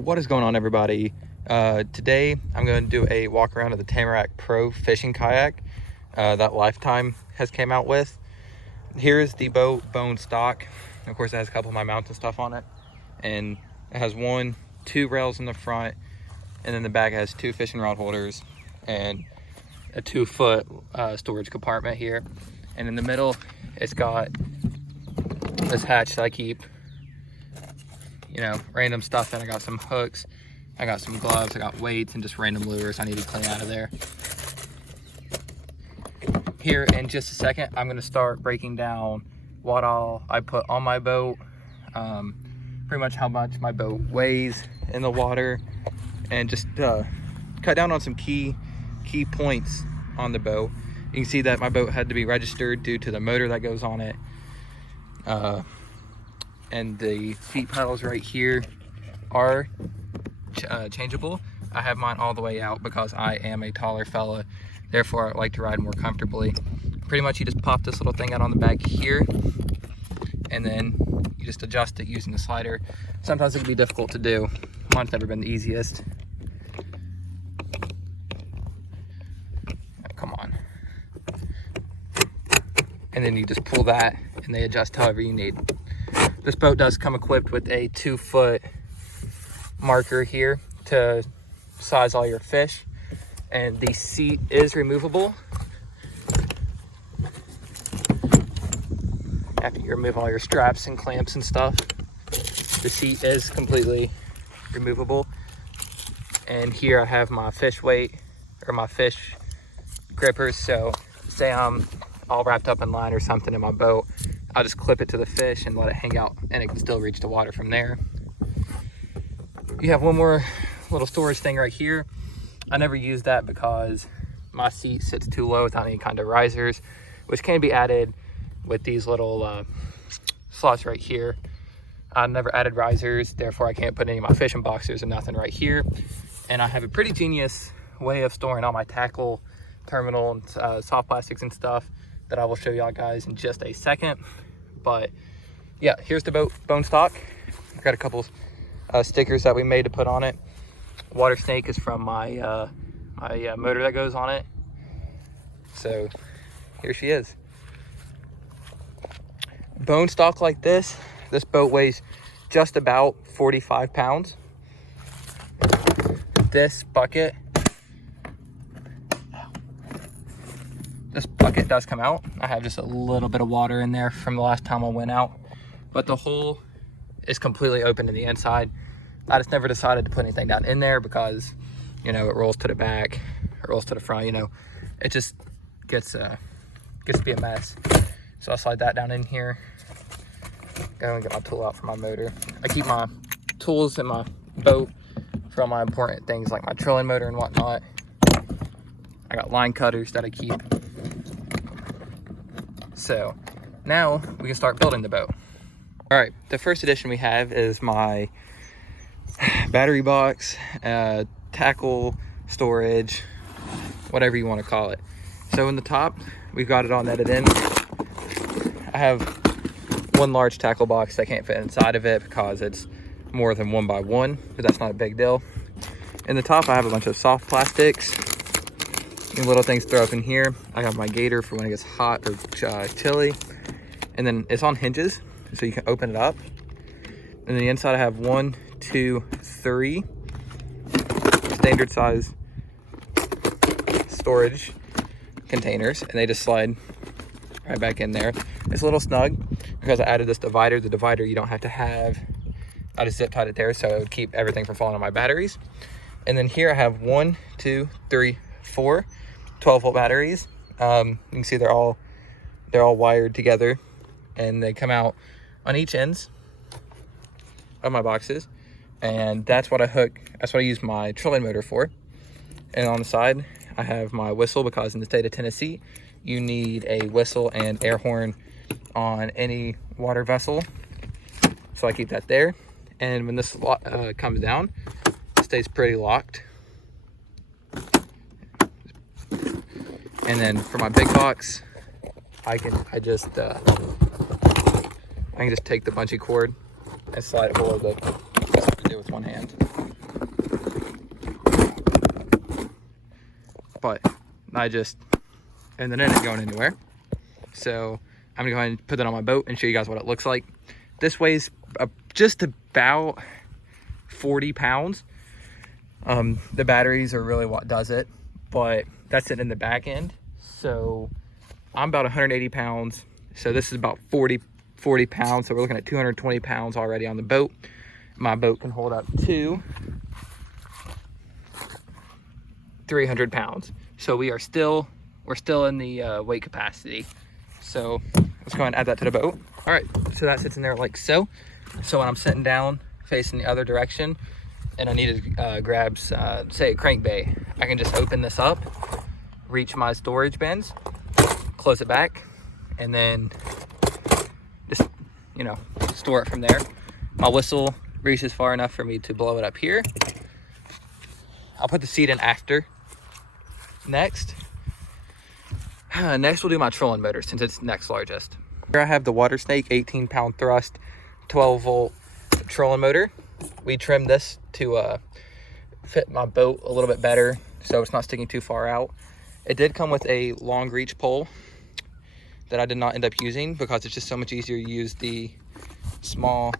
What is going on, everybody? Today I'm going to do a walk around of the Tamarack Pro fishing kayak that Lifetime has came out with. Here is the boat bone stock. Of course, it has a couple of my mounts and stuff on it, and it has two rails in the front, and then the back has two fishing rod holders and a 2-foot storage compartment here. And in the middle, it's got this hatch that I keep, random stuff in. I got some hooks, I got some gloves, I got weights, and just random lures I need to clean out of there. Here in just a second, I'm gonna start breaking down what all I put on my boat, pretty much how much my boat weighs in the water, and just cut down on some key points on the boat. You can see that my boat had to be registered due to the motor that goes on it. And the seat pedals right here are changeable. I have mine all the way out because I am a taller fella, therefore I like to ride more comfortably. Pretty much you just pop this little thing out on the back here, and then you just adjust it using the slider. Sometimes it can be difficult to do. Mine's never been the easiest. Come on. And then you just pull that and they adjust however you need. This boat does come equipped with a 2-foot marker here to size all your fish, and the seat is removable. After you remove all your straps and clamps and stuff, the seat is completely removable. And here I have my fish weight, or my fish grippers. So say I'm all wrapped up in line or something in my boat, I'll just clip it to the fish and let it hang out, and it can still reach the water from there. You have one more little storage thing right here. I never use that because my seat sits too low without any kind of risers, which can be added with these little slots right here. I never added risers, therefore I can't put any of my fishing boxers or nothing right here. And I have a pretty genius way of storing all my tackle, terminal, and soft plastics and stuff that I will show y'all guys in just a second. But yeah, here's the boat bone stock. I've got a couple stickers that we made to put on it. Water snake is from my motor that goes on it. So here she is. Bone stock like this boat weighs just about 45 pounds. This bucket does come out. I have just a little bit of water in there from the last time I went out, but the hole is completely open to the inside. I just never decided to put anything down in there because, it rolls to the back, it rolls to the front, it just gets to be a mess. So I'll slide that down in here. Go and get my tool out for my motor. I keep my tools in my boat for all my important things like my trolling motor and whatnot. I got line cutters that I keep. So now we can start building the boat. All right, the first addition we have is my battery box, tackle, storage, whatever you want to call it. So in the top, we've got it all netted in. I have one large tackle box that can't fit inside of it because it's more than 1x1, but that's not a big deal. In the top, I have a bunch of soft plastics and little things to throw up in here. I have my gator for when it gets hot or chilly. And then it's on hinges, so you can open it up. And then the inside I have 1, 2, 3 standard size storage containers, and they just slide right back in there. It's a little snug because I added this divider. The divider you don't have to have. I just zip tied it there so it would keep everything from falling on my batteries. And then here I have 1, 2, 3, 4 12-volt batteries. You can see they're all wired together, and they come out on each ends of my boxes, and that's what I use my trolling motor for. And on the side I have my whistle, because in the state of Tennessee you need a whistle and air horn on any water vessel, so I keep that there. And when this comes down, it stays pretty locked. And then for my big box, I can just take the bungee cord and slide it below the, that's what to do with one hand. but and then it ain't going anywhere. So I'm gonna go ahead and put that on my boat and show you guys what it looks like. This weighs just about 40 pounds. The batteries are really what does it, but that's it in the back end. So I'm about 180 pounds. So this is about 40 pounds. So we're looking at 220 pounds already on the boat. My boat can hold up to 300 pounds. So we're still in the weight capacity. So let's go ahead and add that to the boat. All right, so that sits in there like so. So when I'm sitting down facing the other direction and I need to grab, say, a crankbait, I can just open this up, reach my storage bins, close it back, and then just, you know, store it from there. My whistle reaches far enough for me to blow it up here. I'll put the seat in after. Next we'll do my trolling motor since it's next largest. Here I have the Water Snake 18-pound thrust 12-volt trolling motor. We trimmed this to fit my boat a little bit better so it's not sticking too far out. It did come with a long reach pole that I did not end up using because it's just so much easier to use the small,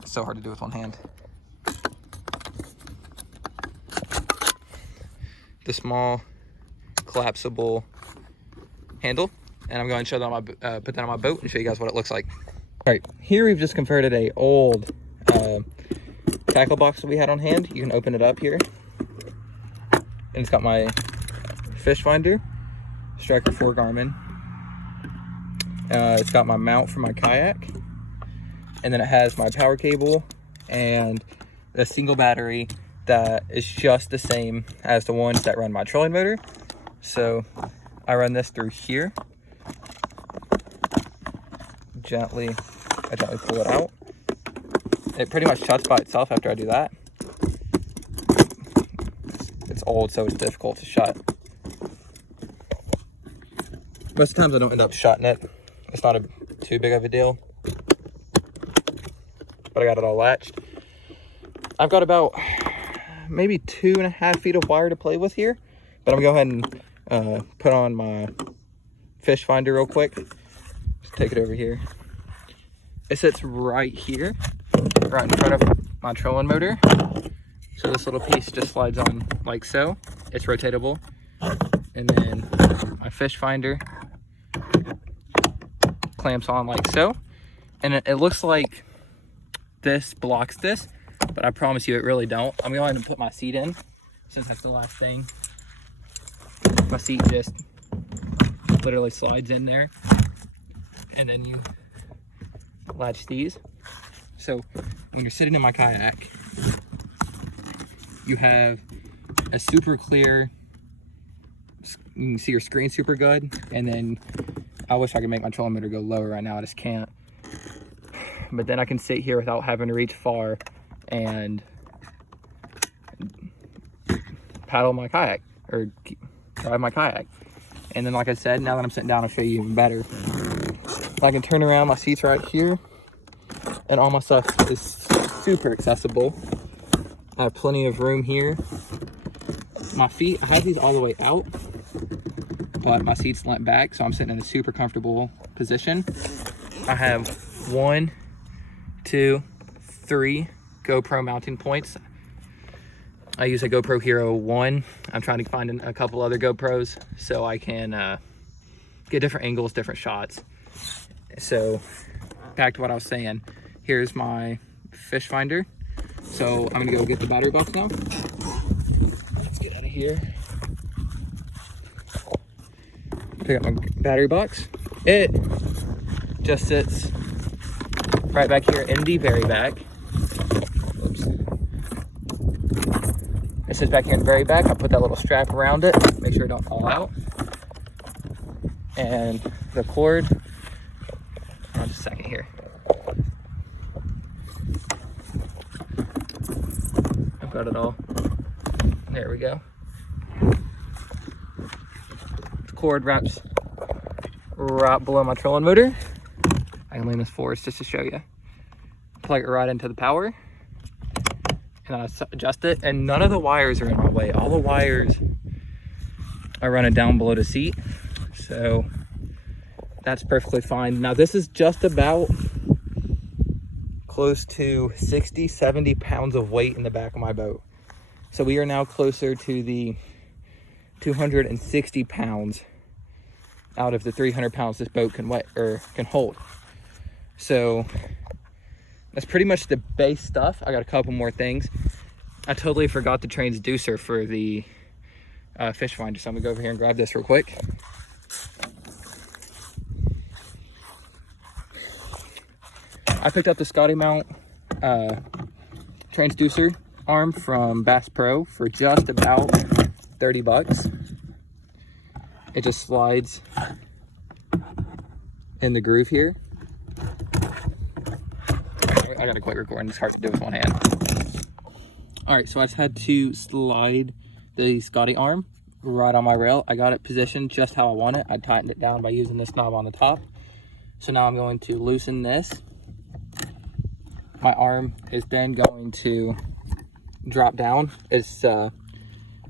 it's so hard to do with one hand, the small collapsible handle. And I'm going to show that on my, put that on my boat and show you guys what it looks like. All right, here we've just converted a old tackle box that we had on hand. You can open it up here. And it's got my fish finder, Striker 4 Garmin. It's got my mount for my kayak. And then it has my power cable and a single battery that is just the same as the ones that run my trolling motor. So I run this through here. I gently pull it out. It pretty much shuts by itself after I do that. It's old, so it's difficult to shut. Most of the times I don't end up shutting it. It's not too big of a deal. But I got it all latched. I've got about maybe 2.5 feet of wire to play with here. But I'm gonna go ahead and put on my fish finder real quick. Just take it over here. It sits right here, right in front of my trolling motor. So this little piece just slides on like so. It's rotatable. And then my fish finder clamps on like so. And it looks like this blocks this, but I promise you it really don't. I'm going to put my seat in since that's the last thing. My seat just literally slides in there, and then you latch these. So when you're sitting in my kayak, you have a super clear, you can see your screen super good, and then I wish I could make my trolling motor go lower right now. I just can't. But then I can sit here without having to reach far and paddle my kayak or drive my kayak. And then, like I said, now that I'm sitting down, I'll show you even better. I can turn around, my seat's right here, and all my stuff is super accessible. I have plenty of room here. My feet, I have these all the way out, but my seat's leant back, so I'm sitting in a super comfortable position. I have 1, 2, 3 GoPro mounting points. I use a GoPro Hero 1. I'm trying to find a couple other GoPros so I can get different angles, different shots. So back to what I was saying. Here's my fish finder. So I'm gonna go get the battery box now. Let's get out of here. Pick up my battery box. It just sits right back here in the very back. Oops. It sits back here in the very back. I put that little strap around it, make sure it don't fall out. And the cord, hold on just a second here. I've got it all. There we go. The cord wraps right below my trolling motor. I can lean this forward just to show you. Plug it right into the power. And I adjust it, and none of the wires are in my way. All the wires I run it down below the seat, so that's perfectly fine. Now this is just about close to 60, 70 pounds of weight in the back of my boat. So we are now closer to the 260 pounds out of the 300 pounds this boat can hold. So that's pretty much the base stuff. I got a couple more things. I totally forgot the transducer for the fish finder, so I'm gonna go over here and grab this real quick. I picked up the Scotty mount transducer arm from Bass Pro for just about 30 bucks. It just slides in the groove here. I gotta quit recording, it's hard to do with one hand. All right, so I just had to slide the Scotty arm right on my rail. I got it positioned just how I want it. I tightened it down by using this knob on the top. So now I'm going to loosen this. My arm is then going to drop down. It's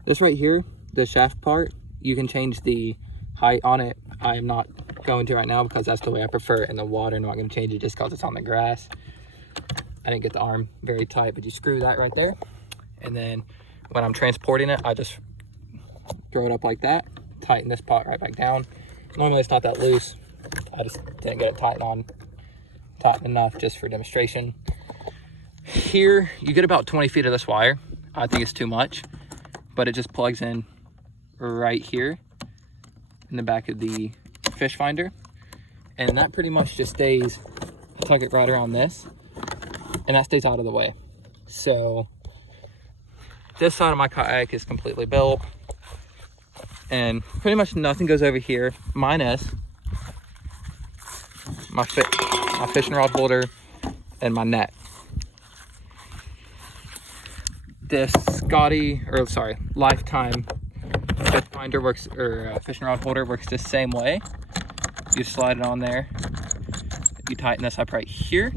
this right here, the shaft part. You can change the height on it. I am not going to right now because that's the way I prefer it in the water. I'm not going to change it just because it's on the grass. I didn't get the arm very tight, but you screw that right there. And then when I'm transporting it, I just throw it up like that, tighten this part right back down. Normally it's not that loose. I just didn't get it tightened enough just for demonstration. Here, you get about 20 feet of this wire. I think it's too much, but it just plugs in right here in the back of the fish finder. And that pretty much just stays, tuck it right around this, and that stays out of the way. So this side of my kayak is completely built, and pretty much nothing goes over here, minus my fishing rod holder and my net. This Lifetime fish finder works, or fishing rod holder works the same way. You slide it on there, you tighten this up right here.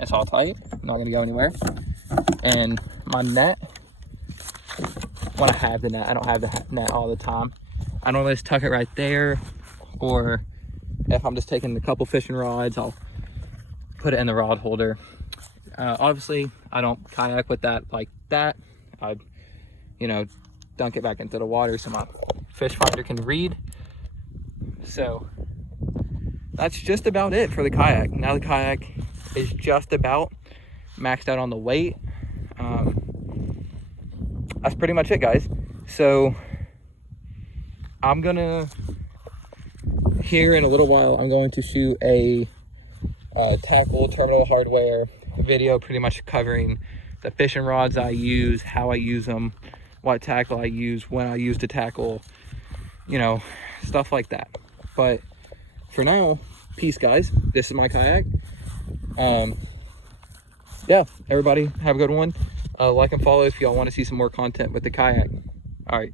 It's all tight, not gonna go anywhere. And my net, when I have the net, I don't have the net all the time. I normally just tuck it right there, or if I'm just taking a couple fishing rods, I'll put it in the rod holder. Obviously, I don't kayak with that like that. I, dunk it back into the water so my fish finder can read. So that's just about it for the kayak. Now the kayak is just about maxed out on the weight. That's pretty much it, guys. So I'm gonna, here in a little while, I'm going to shoot a tackle terminal hardware video, pretty much covering the fishing rods I use, how I use them, what tackle I use, when I use the tackle, stuff like that. But for now, peace, guys. This is my kayak. Yeah, everybody have a good one. Like and follow if y'all want to see some more content with the kayak. All right.